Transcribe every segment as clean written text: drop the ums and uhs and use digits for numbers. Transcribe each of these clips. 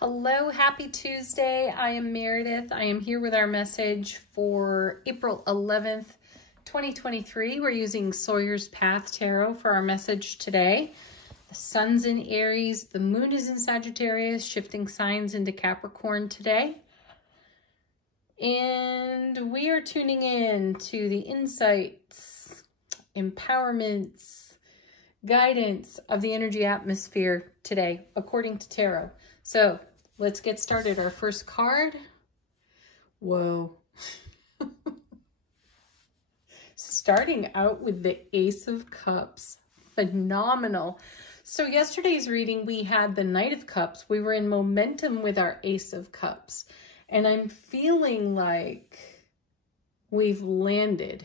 Hello, happy Tuesday. I am Meredith. I am here with our message for April 11th, 2023. We're using Sawyer's Path Tarot for our message today. The sun's in Aries, the moon is in Sagittarius, shifting signs into Capricorn today. And we are tuning in to the insights, empowerments, guidance of the energy atmosphere today, according to tarot. So let's get started. Our first card. Whoa. Starting out with the Ace of Cups. Phenomenal. So yesterday's reading, we had the Knight of Cups. We were in momentum with our Ace of Cups. And I'm feeling like we've landed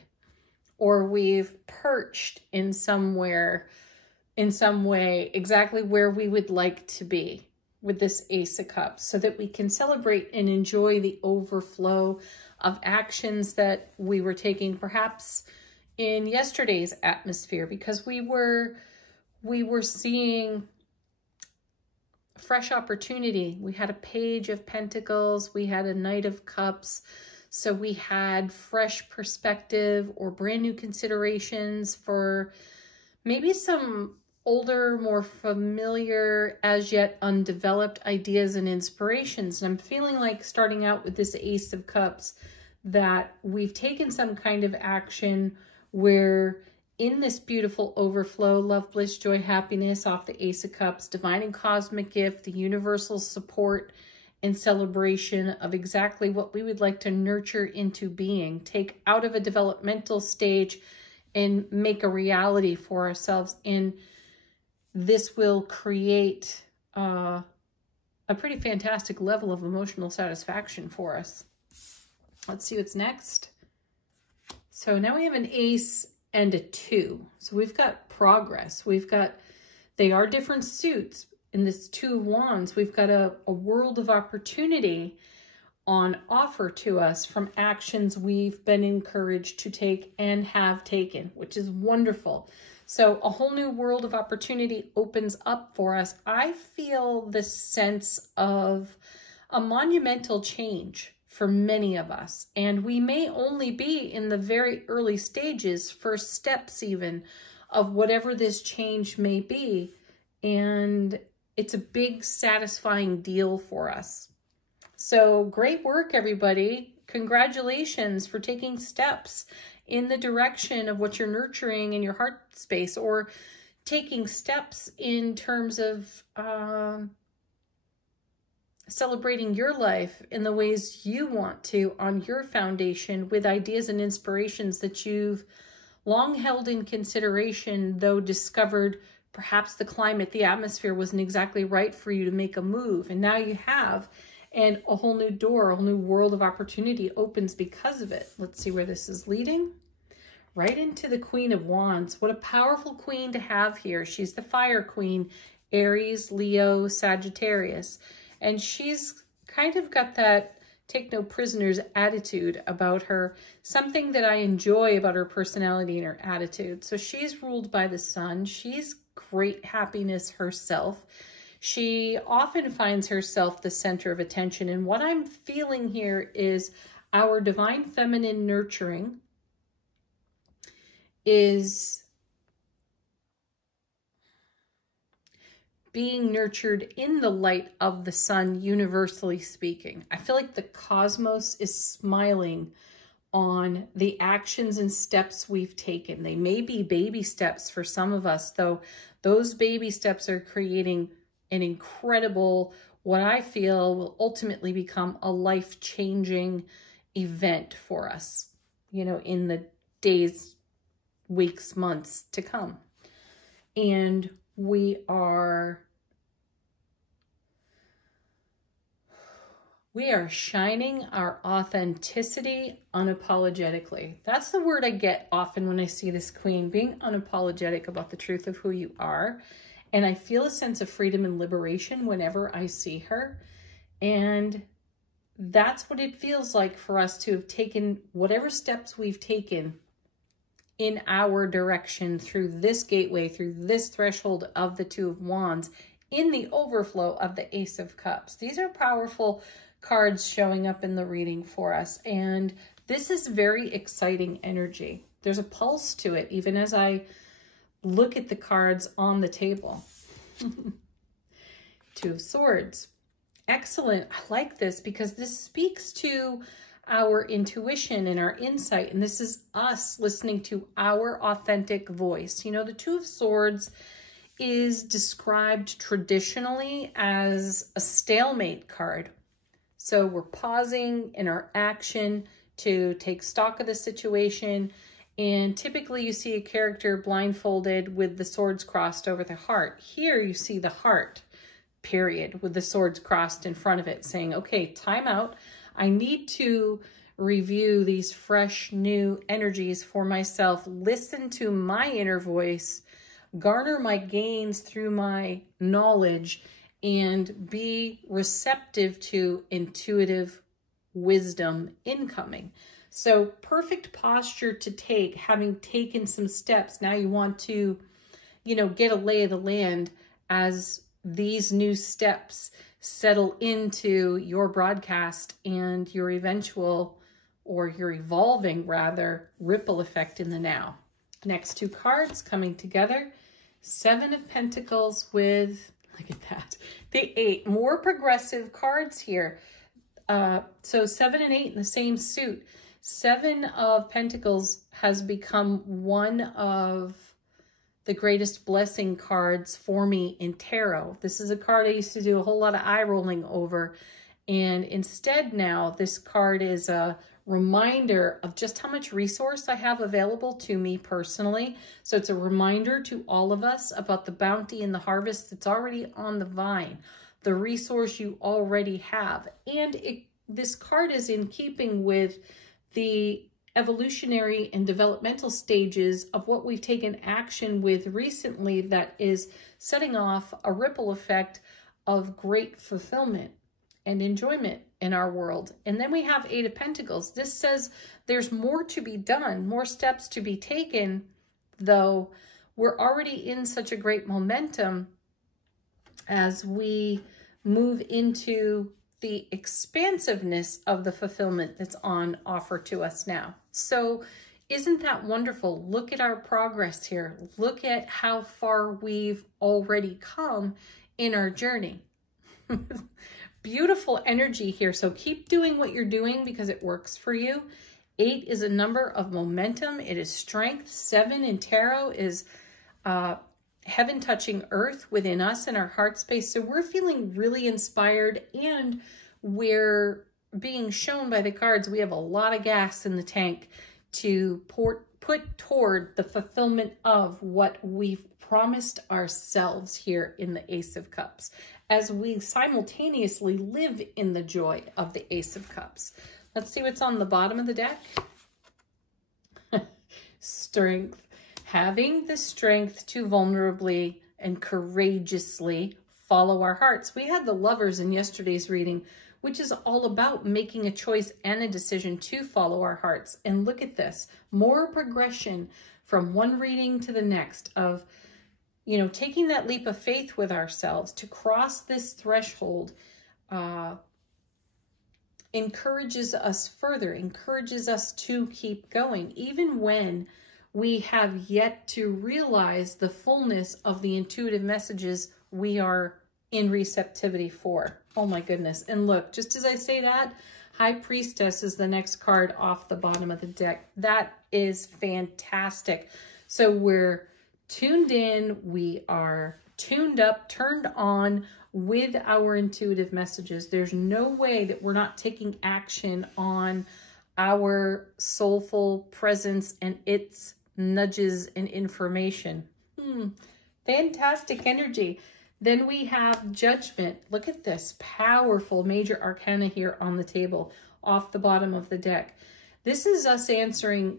or we've perched in somewhere, in some way, exactly where we would like to be with this Ace of Cups, so that we can celebrate and enjoy the overflow of actions that we were taking perhaps in yesterday's atmosphere, because we were seeing fresh opportunity. We had a Page of Pentacles, we had a Knight of Cups, so we had fresh perspective or brand new considerations for maybe some older, more familiar, as yet undeveloped ideas and inspirations. And I'm feeling like, starting out with this Ace of Cups, that we've taken some kind of action where in this beautiful overflow, love, bliss, joy, happiness off the Ace of Cups, divine and cosmic gift, the universal support and celebration of exactly what we would like to nurture into being, take out of a developmental stage and make a reality for ourselves. And this will create a pretty fantastic level of emotional satisfaction for us. Let's see what's next. So now we have an Ace and a 2. So we've got progress. We've got, they are different suits. In this 2 of Wands, we've got a world of opportunity on offer to us from actions we've been encouraged to take and have taken, which is wonderful. So a whole new world of opportunity opens up for us. I feel this sense of a monumental change for many of us. And we may only be in the very early stages, first steps even, of whatever this change may be. And it's a big, satisfying deal for us. So great work, everybody. Congratulations for taking steps in the direction of what you're nurturing in your heart space, or taking steps in terms of celebrating your life in the ways you want to on your foundation, with ideas and inspirations that you've long held in consideration, though discovered perhaps the climate, the atmosphere wasn't exactly right for you to make a move. And now you have, and a whole new door, a whole new world of opportunity opens because of it. Let's see where this is leading. Right into the Queen of Wands. What a powerful queen to have here. She's the fire queen, Aries, Leo, Sagittarius. And she's kind of got that take no prisoners attitude about her, something that I enjoy about her personality and her attitude. So she's ruled by the sun. She's great happiness herself. She often finds herself the center of attention. And what I'm feeling here is our divine feminine nurturing is being nurtured in the light of the sun, universally speaking. I feel like the cosmos is smiling on the actions and steps we've taken. They may be baby steps for some of us, though those baby steps are creating an incredible, what I feel will ultimately become a life-changing event for us, you know, in the days, weeks, months to come. And we are shining our authenticity unapologetically. That's the word I get often when I see this queen, being unapologetic about the truth of who you are. And I feel a sense of freedom and liberation whenever I see her. And that's what it feels like for us to have taken whatever steps we've taken in our direction through this gateway, through this threshold of the Two of Wands, in the overflow of the Ace of Cups. These are powerful cards showing up in the reading for us. And this is very exciting energy. There's a pulse to it, even as I look at the cards on the table. Two of Swords. Excellent. I like this because this speaks to our intuition and our insight. And this is us listening to our authentic voice. You know, the Two of Swords is described traditionally as a stalemate card. So we're pausing in our action to take stock of the situation. And typically you see a character blindfolded with the swords crossed over the heart. Here you see the heart, period, with the swords crossed in front of it, saying, okay, time out. I need to review these fresh, new energies for myself, listen to my inner voice, garner my gains through my knowledge, and be receptive to intuitive wisdom incoming. So perfect posture to take, having taken some steps. Now you want to, you know, get a lay of the land as these new steps settle into your broadcast and your eventual, or your evolving rather, ripple effect in the now. Next two cards coming together. Seven of Pentacles with, look at that, the 8. More progressive cards here. So 7 and 8 in the same suit. 7 of Pentacles has become one of the greatest blessing cards for me in tarot. This is a card I used to do a whole lot of eye rolling over. And instead now, this card is a reminder of just how much resource I have available to me personally. So it's a reminder to all of us about the bounty and the harvest that's already on the vine, the resource you already have. And this card is in keeping with the evolutionary and developmental stages of what we've taken action with recently that is setting off a ripple effect of great fulfillment and enjoyment in our world. And then we have 8 of Pentacles. This says there's more to be done, more steps to be taken, though we're already in such a great momentum as we move into the expansiveness of the fulfillment that's on offer to us now. So isn't that wonderful? Look at our progress here. Look at how far we've already come in our journey. Beautiful energy here. So keep doing what you're doing because it works for you. 8 is a number of momentum. It is strength. 7 in tarot is heaven touching earth within us in our heart space. So we're feeling really inspired, and we're being shown by the cards we have a lot of gas in the tank to put toward the fulfillment of what we've promised ourselves here in the Ace of Cups, as we simultaneously live in the joy of the Ace of Cups. Let's see what's on the bottom of the deck. Strength. Having the strength to vulnerably and courageously follow our hearts. We had the Lovers in yesterday's reading, which is all about making a choice and a decision to follow our hearts. And look at this, more progression from one reading to the next of, you know, taking that leap of faith with ourselves to cross this threshold, encourages us further, encourages us to keep going, even when we have yet to realize the fullness of the intuitive messages we are in receptivity for. Oh my goodness. And look, just as I say that, High Priestess is the next card off the bottom of the deck. That is fantastic. So we're tuned in, we are tuned up, turned on with our intuitive messages. There's no way that we're not taking action on our soulful presence and its nudges and information. Fantastic energy. Then we have Judgment. Look at this powerful major arcana here on the table off the bottom of the deck. This is us answering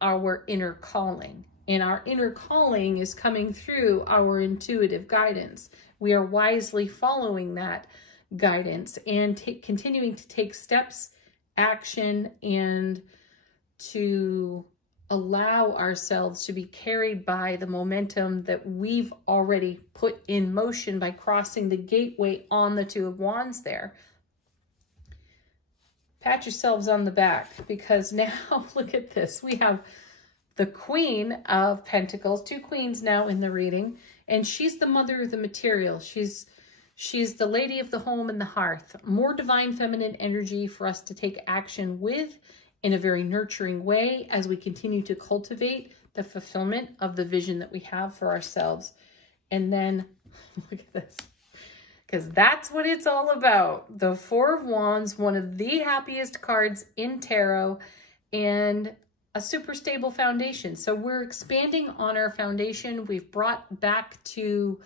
our inner calling, and our inner calling is coming through our intuitive guidance. We are wisely following that guidance and continuing to take steps, action, and to allow ourselves to be carried by the momentum that we've already put in motion by crossing the gateway on the Two of Wands there. Pat yourselves on the back, because now look at this. We have the Queen of Pentacles, 2 queens now in the reading, and she's the mother of the material. She's the lady of the home and the hearth. More divine feminine energy for us to take action with in a very nurturing way as we continue to cultivate the fulfillment of the vision that we have for ourselves. And then, look at this, because that's what it's all about. The Four of Wands, one of the happiest cards in tarot, and a super stable foundation. So we're expanding on our foundation. We've brought back to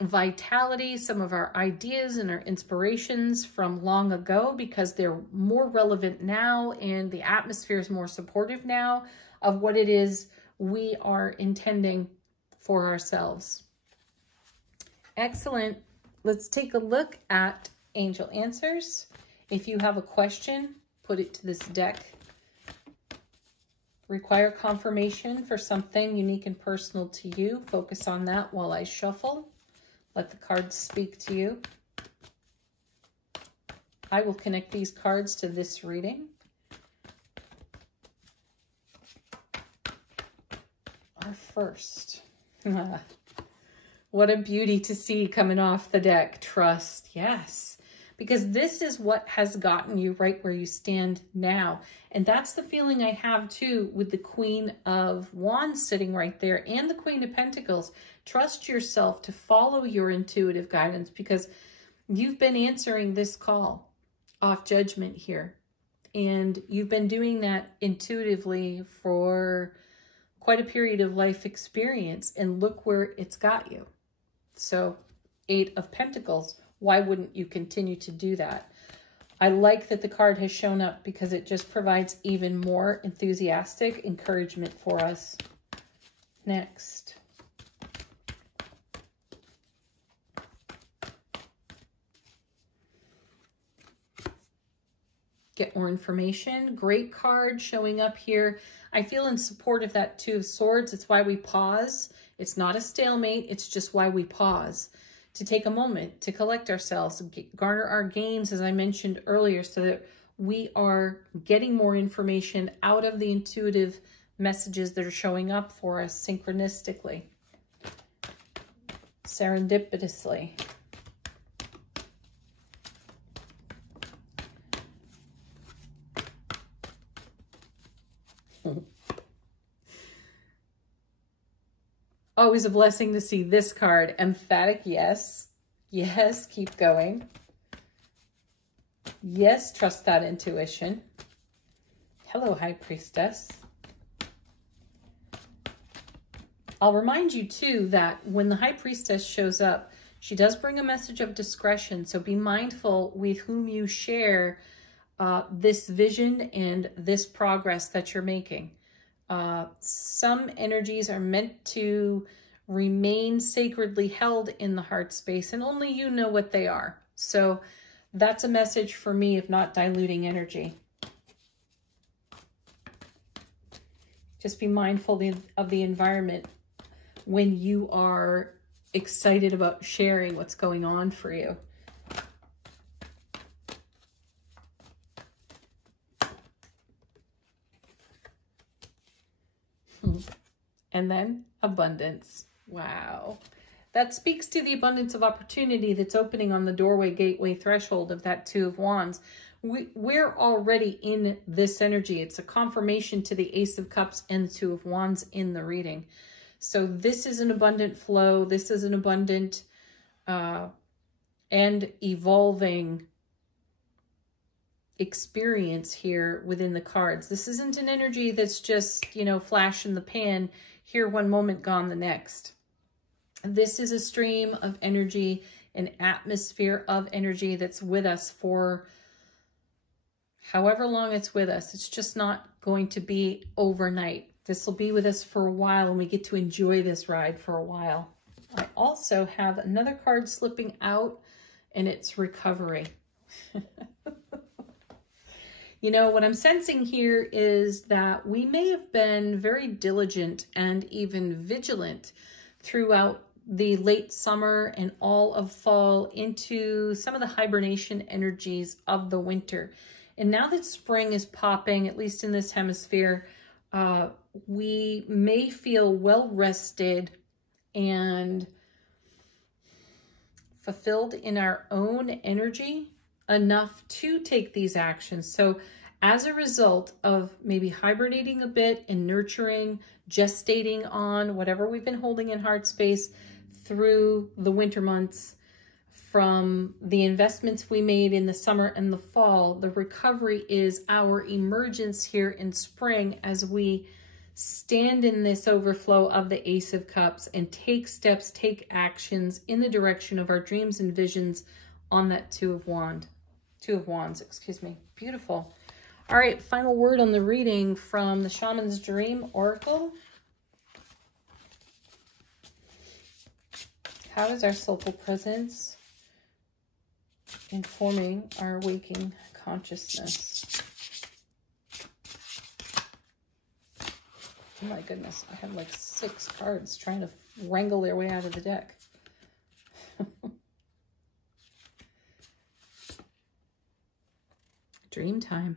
vitality some of our ideas and our inspirations from long ago, because they're more relevant now and the atmosphere is more supportive now of what it is we are intending for ourselves. Excellent. Let's take a look at angel answers. If you have a question, put it to this deck. Require confirmation for something unique and personal to you. Focus on that while I shuffle. Let the cards speak to you. I will connect these cards to this reading. Our first. What a beauty to see coming off the deck. Trust. Yes. Because this is what has gotten you right where you stand now. And that's the feeling I have too with the Queen of Wands sitting right there and the Queen of Pentacles. Trust yourself to follow your intuitive guidance, because you've been answering this call off judgment here. And you've been doing that intuitively for quite a period of life experience. And look where it's got you. So 8 of Pentacles. Why wouldn't you continue to do that? I like that the card has shown up, because it just provides even more enthusiastic encouragement for us. Next. Get more information. Great card showing up here. I feel in support of that Two of Swords. It's why we pause. It's not a stalemate. It's just why we pause. To take a moment to collect ourselves, garner our gains, as I mentioned earlier, so that we are getting more information out of the intuitive messages that are showing up for us synchronistically, serendipitously. Always a blessing to see this card. Emphatic yes. Yes, keep going. Yes, trust that intuition. Hello, High Priestess. I'll remind you too that when the High Priestess shows up, she does bring a message of discretion. So be mindful with whom you share this vision and this progress that you're making. Some energies are meant to remain sacredly held in the heart space, and only you know what they are. So that's a message for me of not diluting energy. Just be mindful of the environment when you are excited about sharing what's going on for you. And then abundance. Wow. That speaks to the abundance of opportunity that's opening on the doorway, gateway, threshold of that Two of Wands. We're already in this energy. It's a confirmation to the Ace of Cups and the Two of Wands in the reading. So this is an abundant flow. This is an abundant and evolving experience here within the cards. This isn't an energy that's just, you know, flash in the pan, here one moment, gone the next. This is a stream of energy, an atmosphere of energy that's with us for however long it's with us. It's just not going to be overnight. This will be with us for a while, and we get to enjoy this ride for a while. I also have another card slipping out, and it's recovery. You know, what I'm sensing here is that we may have been very diligent and even vigilant throughout the late summer and all of fall into some of the hibernation energies of the winter. And now that spring is popping, at least in this hemisphere, we may feel well rested and fulfilled in our own energy enough to take these actions. So as a result of maybe hibernating a bit and nurturing, gestating on whatever we've been holding in heart space through the winter months, from the investments we made in the summer and the fall, the recovery is our emergence here in spring as we stand in this overflow of the Ace of Cups and take steps, take actions in the direction of our dreams and visions on that Two of Wands, excuse me. Beautiful. All right, final word on the reading from the Shaman's Dream Oracle. How is our soulful presence informing our waking consciousness? Oh my goodness, I have like 6 cards trying to wrangle their way out of the deck. Dream time.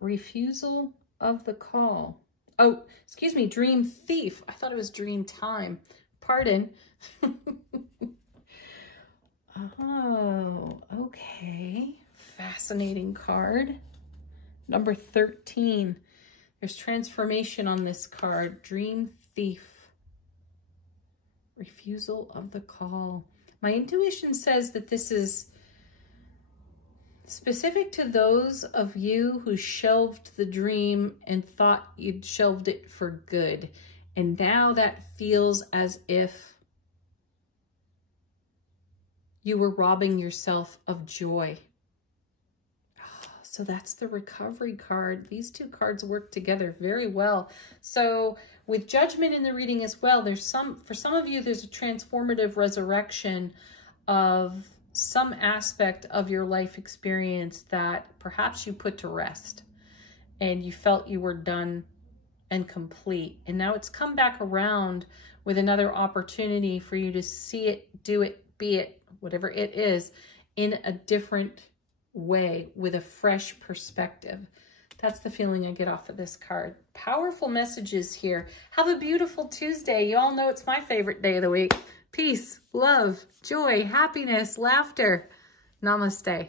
Refusal of the call. Oh, excuse me, dream thief. I thought it was dream time. Pardon. Oh, okay. Fascinating card. Number 13. There's transformation on this card. Dream thief. Refusal of the call. My intuition says that this is specific to those of you who shelved the dream and thought you'd shelved it for good. And now that feels as if you were robbing yourself of joy. So that's the recovery card. These 2 cards work together very well. So with judgment in the reading as well, for some of you, there's a transformative resurrection of some aspect of your life experience that perhaps you put to rest and you felt you were done and complete. And now it's come back around with another opportunity for you to see it, do it, be it, whatever it is, in a different way with a fresh perspective. That's the feeling I get off of this card. Powerful messages here. Have a beautiful Tuesday. You all know it's my favorite day of the week. Peace, love, joy, happiness, laughter. Namaste.